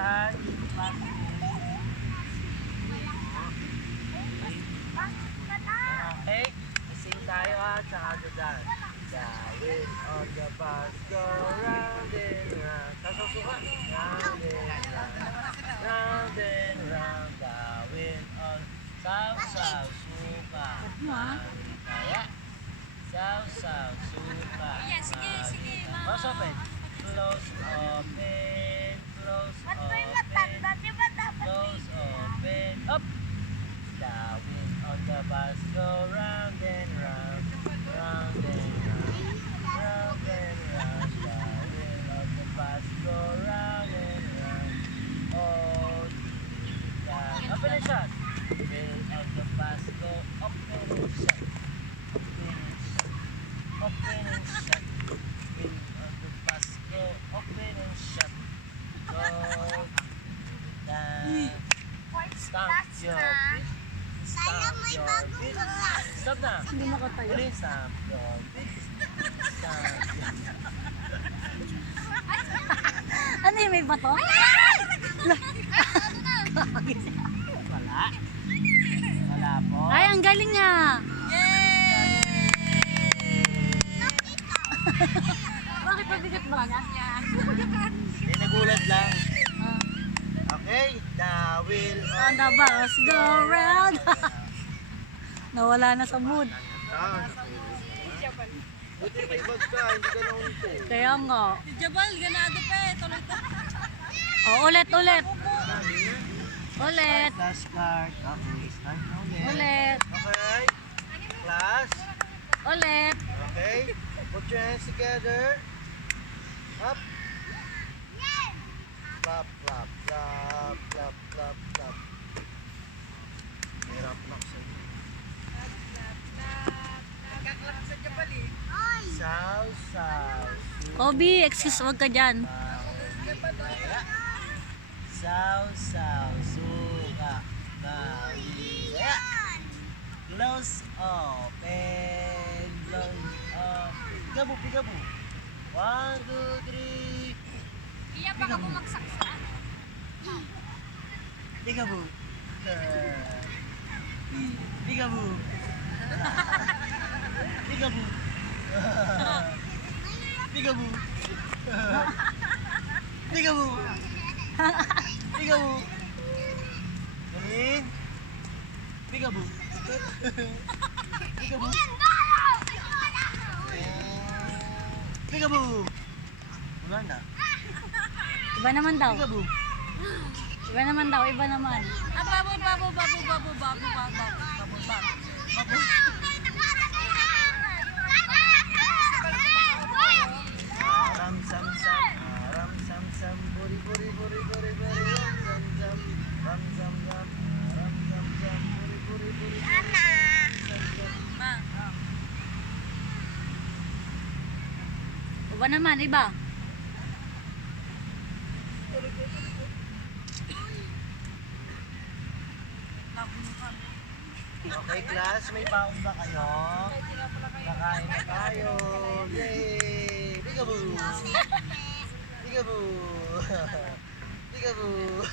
Saan yung plastic? Okay, sing tayo at saka dadaan. The wind on the bus go round and round. Sasusuka. Round and round. Round and round. The wind on. Saw, suka. Kaya. Saw, suka. Close open. Close open. Close open. Close open. Up. The wind on the bus go round and round. Round and round. Round and round. The wind on the bus go round and round. Oh, the open and shut. Wind on the bus go open and shut. Open and shut. Open and shut. Wind on the bus go open and shut. Go down. Stamp your feet. Stamp your feet. Stop na. Hindi makatayo. Uli, stamp your feet. Stamp your Ano yun, may bato? Wala. Wala po. Ay, ang galing nga. Bakit pabigat ba niya? May nagulat lang. Okay, the wheel On the bus go round. Nawala na sa mood. Buti may bag ka, hindi ka naunto. Kaya nga. Jabal, ganado pa eh. Tuloy pa. Ulit. Ulit. Last card. Okay, start na ulit. Ulit. Okay. Class. Ulit. Okay. Put your hands together. Up. Clap, clap, clap, clap, clap, clap. Hirap na ako sa'yo. Nagkaklap sa Jabal eh. Saw, saw, Kobe, excuse, wag ka dyan. saw, saw, suka, kaya. Close open, close open. Peekaboo, peekaboo. 1, 2, 3. Iya baka bumagsak sa. Peekaboo. Peekaboo. Peekaboo. Peekaboo. Peekaboo. Peekaboo. Galing. Peekaboo. Peekaboo. Peekaboo. Wala na. Iba naman daw. Peekaboo. Iba naman daw, iba naman. Ah, babo. Ram sam sam, ram sam sam, buri buri buri buri buri, ram sam sam, ram sam sam, ram sam sam, buri buri buri. Ma. Iba naman, iba. Okay class, may baon ba kayo? Kakain na tayo. Yay! Peekaboo! Peekaboo! Peekaboo!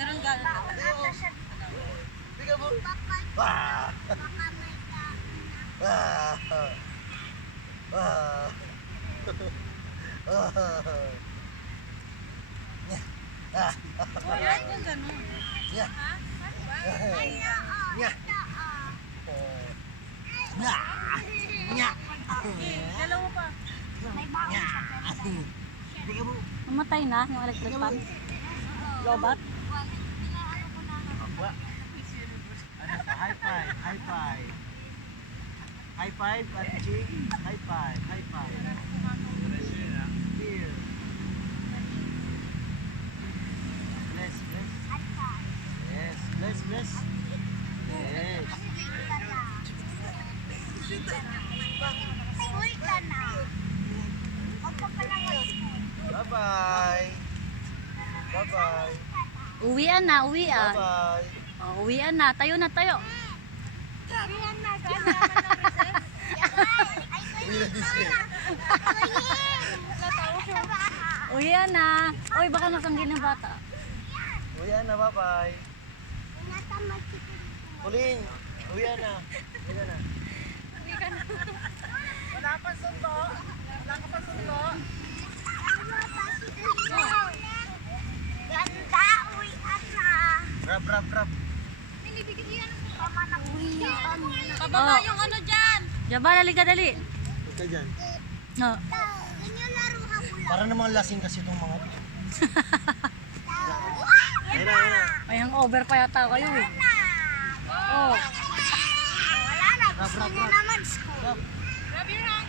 Ganun gano'n. Peekaboo! Wah! Wah! Wah! Wala yung gano'n. Nya! Nya! Nya! Nya! Dalawa pa. Nya! Peekaboo! Namatay na yung electric fan. Lobat. Apa? Ano pa? High five, high five. High five, Ate Jing. High five, high five. Here. Bless, bless. Yes, bless, bless. Yes. Bye-bye. Bye-bye. Uwian na, uwian. Bye-bye. Oh, uwian na, tayo na tayo. Uwi na din siya. Uwi na. Uy, baka nasanggi ng bata. Uwi na, bye-bye. Pauline, uwi na. Uwi na. Wala pa sundo. Wala ka pa sundo. Ganda, uwian na. Rap. Pababa Oh. yung ano dyan. Jaba, dali ka, dali. Huwag ka dyan. No. Ganyan laro ka pula. Para namang lasing kasi itong mga to. Ayun na. Ay, over pa yata kayo eh. Oh. Wala na, gusto niya naman school. Grab your hand.